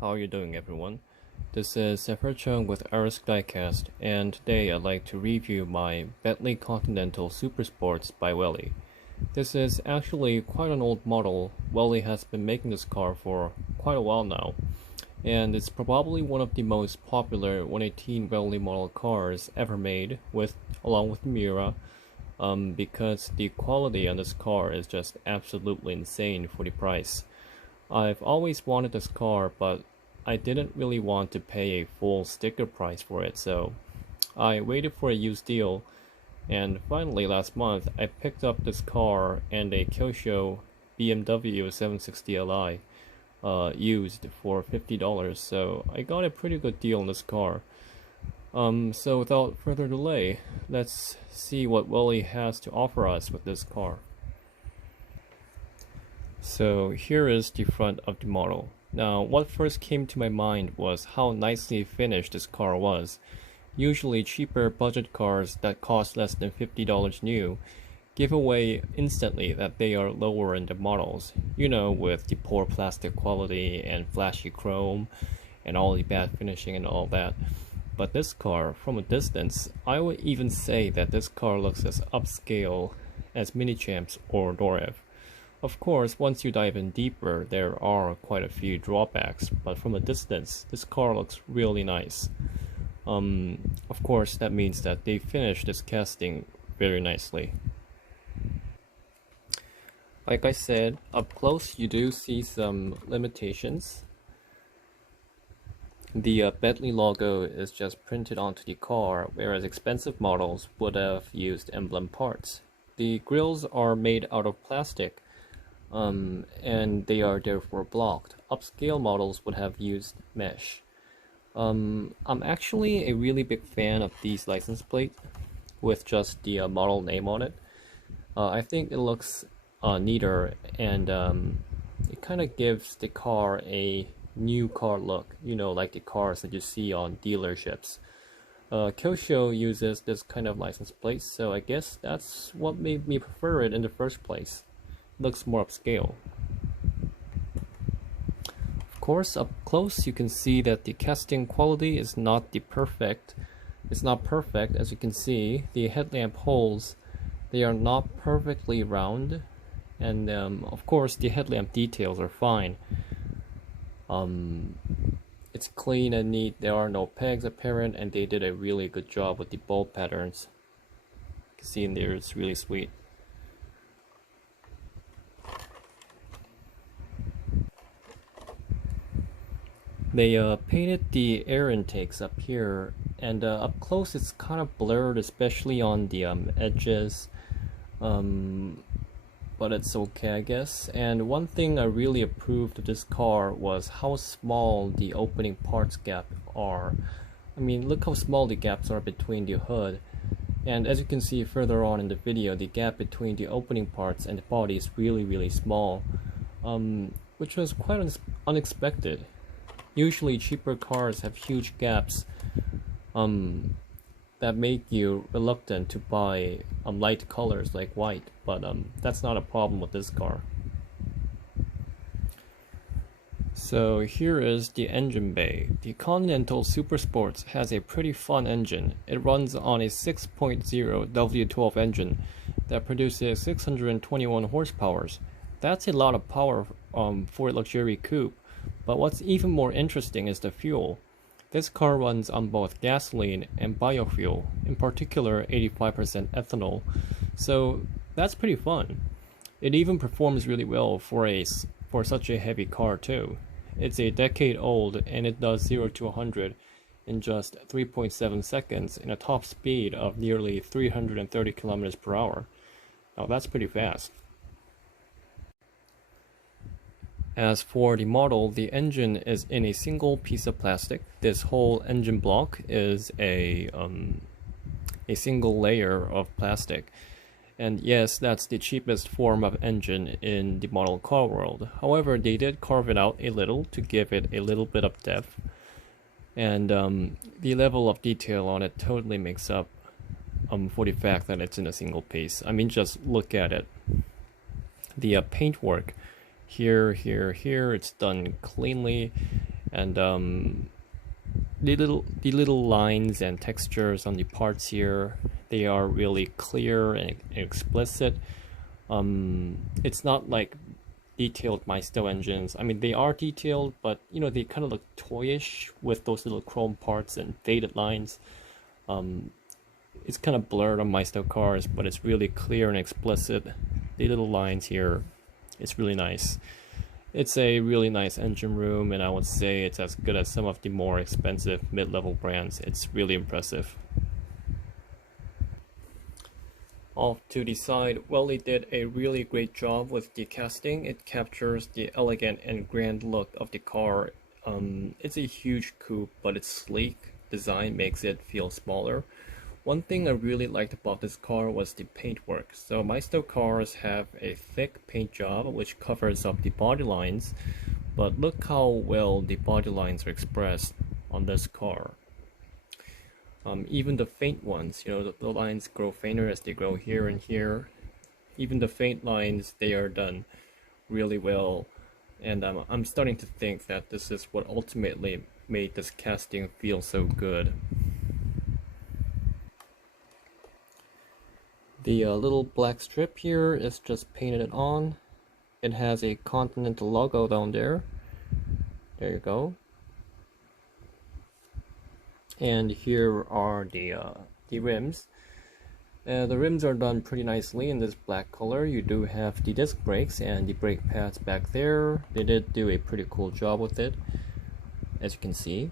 How are you doing, everyone? This is Sefer Chung with Aris Diecast, and today I'd like to review my Bentley Continental Supersports by Welly. This is actually quite an old model. Welly has been making this car for quite a while now, and it's probably one of the most popular 118 Welly model cars ever made, along with the Miura, because the quality on this car is just absolutely insane for the price. I've always wanted this car, but I didn't really want to pay a full sticker price for it, so I waited for a used deal, and finally last month I picked up this car and a Kyosho BMW 760 Li used for $50, so I got a pretty good deal on this car. So without further delay, let's see what Welly has to offer us with this car. So here is the front of the model. Now, what first came to my mind was how nicely finished this car was. Usually cheaper budget cars that cost less than $50 new give away instantly that they are lower in the models, with the poor plastic quality and flashy chrome and all the bad finishing and all that. But this car, from a distance, I would even say that this car looks as upscale as Mini Champs or Dorev. Of course, once you dive in deeper, there are quite a few drawbacks, but from a distance, this car looks really nice. Of course, that means that they finished this casting very nicely. Like I said, up close you do see some limitations. The Bentley logo is just printed onto the car, whereas expensive models would have used emblem parts. The grills are made out of plastic, and they are therefore blocked. Upscale models would have used mesh. I'm actually a really big fan of these license plates with just the model name on it. I think it looks neater, and it kind of gives the car a new car look, like the cars that you see on dealerships. Kyosho uses this kind of license plate, so I guess that's what made me prefer it in the first place. Looks more upscale. Of course, up close you can see that the casting quality is not perfect. It's not perfect, as you can see. The headlamp holes, they are not perfectly round, and of course the headlamp details are fine. It's clean and neat. There are no pegs apparent, and they did a really good job with the bulb patterns. You can see in there, it's really sweet. They painted the air intakes up here, and up close it's kind of blurred, especially on the edges, but it's okay, I guess. And one thing I really approved of this car was how small the opening parts gap are. I mean, look how small the gaps are between the hood, and as you can see further on in the video, the gap between the opening parts and the body is really small, which was quite unexpected. Usually cheaper cars have huge gaps that make you reluctant to buy light colors like white, but that's not a problem with this car. So here is the engine bay. The Continental Supersports has a pretty fun engine. It runs on a 6.0 W12 engine that produces 621 horsepower. That's a lot of power for a luxury coupe. But what's even more interesting is the fuel. This car runs on both gasoline and biofuel, in particular 85% ethanol, so that's pretty fun. It even performs really well for such a heavy car too. It's a decade old, and it does 0 to 100 in just 3.7 seconds in a top speed of nearly 330 kilometers per hour. Now that's pretty fast. As for the model, the engine is in a single piece of plastic. This whole engine block is a single layer of plastic. And yes, that's the cheapest form of engine in the model car world. However, they did carve it out a little to give it a little bit of depth. And the level of detail on it totally makes up for the fact that it's in a single piece. I mean, just look at it. The paintwork here, it's done cleanly, And the little lines and textures on the parts here, they are really clear and explicit. It's not like detailed Maisto engines. I mean, they are detailed, but you know, they kind of look toyish with those little chrome parts and faded lines. It's kind of blurred on Maisto cars, but it's really clear and explicit. The little lines here, it's really nice. It's a really nice engine room, and I would say it's as good as some of the more expensive mid-level brands. It's really impressive. Off to the side, Welly did a really great job with the casting. It captures the elegant and grand look of the car. It's a huge coupe, but its sleek design makes it feel smaller. One thing I really liked about this car was the paintwork. So Maisto cars have a thick paint job which covers up the body lines, but look how well the body lines are expressed on this car. Even the faint ones, you know, the lines grow fainter as they grow here and here. Even the faint lines, they are done really well. And I'm starting to think that this is what ultimately made this casting feel so good. The little black strip here is just painted on. It has a Continental logo down there. There you go. And here are the rims. The rims are done pretty nicely in this black color. You do have the disc brakes and the brake pads back there. They did do a pretty cool job with it, as you can see.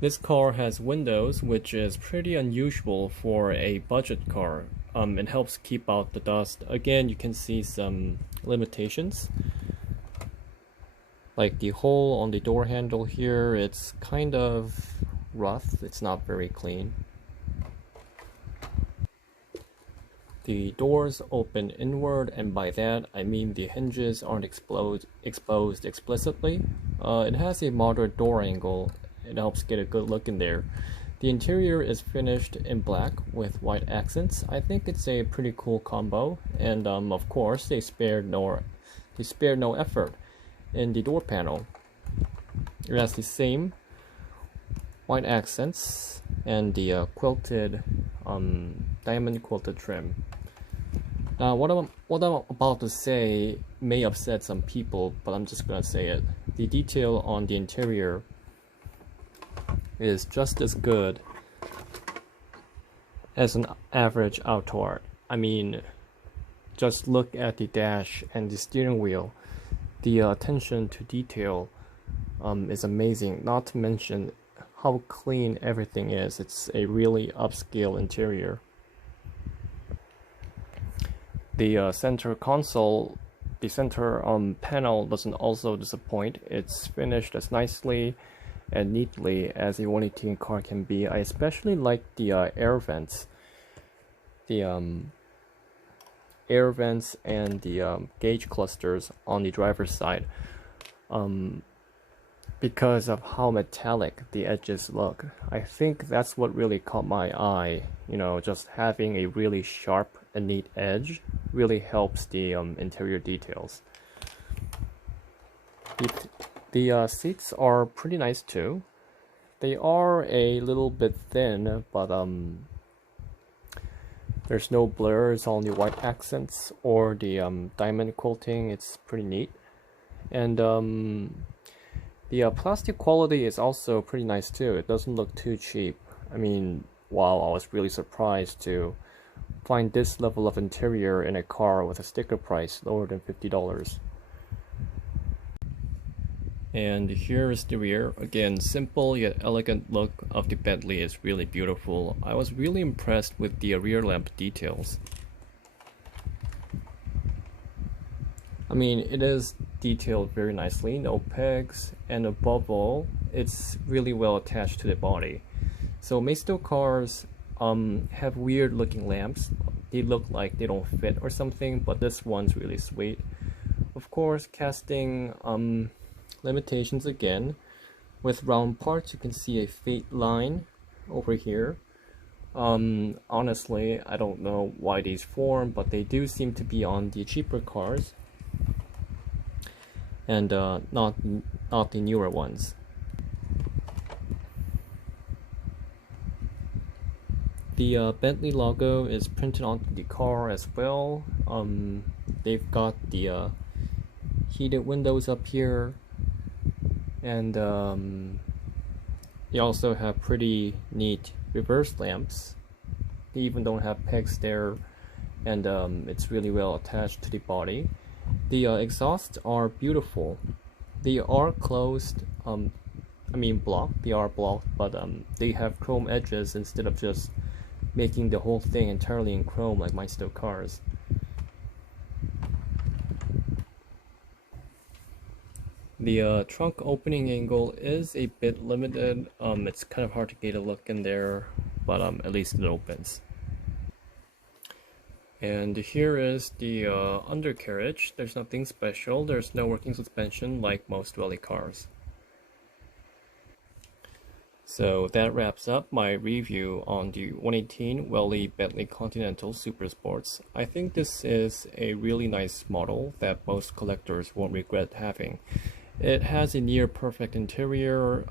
This car has windows, which is pretty unusual for a budget car. It helps keep out the dust. Again, you can see some limitations. Like the hole on the door handle here, it's kind of rough. It's not very clean. The doors open inward, and by that I mean the hinges aren't exposed explicitly. It has a moderate door angle. It helps get a good look in there. The interior is finished in black with white accents. I think it's a pretty cool combo, and of course they spared no effort in the door panel. It has the same white accents and the quilted diamond quilted trim. Now what I'm about to say may upset some people, but I'm just gonna say it. The detail on the interior is just as good as an average Autoart. I mean, just look at the dash and the steering wheel. The attention to detail is amazing, not to mention how clean everything is. It's a really upscale interior. The center console, the center panel doesn't also disappoint. It's finished as nicely and neatly as a 118 car can be. I especially like the air vents. The air vents and the gauge clusters on the driver's side, because of how metallic the edges look. I think that's what really caught my eye. You know, just having a really sharp and neat edge really helps the interior details. The seats are pretty nice too. They are a little bit thin, but there's no blurs on the white accents or the diamond quilting. It's pretty neat. And the plastic quality is also pretty nice too. It doesn't look too cheap. I mean, wow, I was really surprised to find this level of interior in a car with a sticker price lower than $50. And here is the rear. Again, simple yet elegant look of the Bentley is really beautiful. I was really impressed with the rear lamp details. I mean, it is detailed very nicely, no pegs, and above all, it's really well attached to the body. So Maisto cars have weird looking lamps. They look like they don't fit or something, but this one's really sweet. Of course, casting limitations again. With round parts, you can see a fade line over here, Honestly, I don't know why these form, but they do seem to be on the cheaper cars, and not the newer ones. The Bentley logo is printed onto the car as well. They've got the heated windows up here, and they also have pretty neat reverse lamps. They even don't have pegs there, and it's really well attached to the body. The exhausts are beautiful. They are closed, blocked. They are blocked, but they have chrome edges instead of just making the whole thing entirely in chrome like my stock cars. The trunk opening angle is a bit limited. It's kind of hard to get a look in there, but at least it opens. And here is the undercarriage. There's nothing special. There's no working suspension like most Welly cars. So that wraps up my review on the 2018 Welly Bentley Continental Supersports. I think this is a really nice model that most collectors won't regret having. It has a near perfect interior.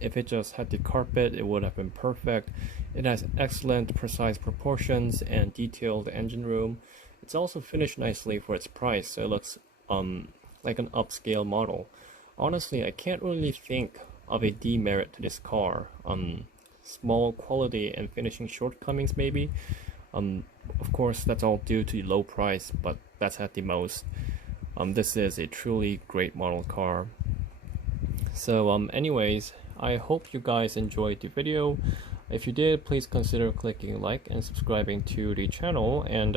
If it just had the carpet, it would have been perfect. It has excellent precise proportions and detailed engine room. It's also finished nicely for its price, so it looks like an upscale model. Honestly, I can't really think of a demerit to this car. Small quality and finishing shortcomings maybe. Of course, that's all due to the low price, but that's at the most. This is a truly great model car. So anyways, I hope you guys enjoyed the video. If you did, please consider clicking like and subscribing to the channel, and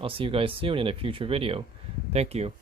I'll see you guys soon in a future video. Thank you.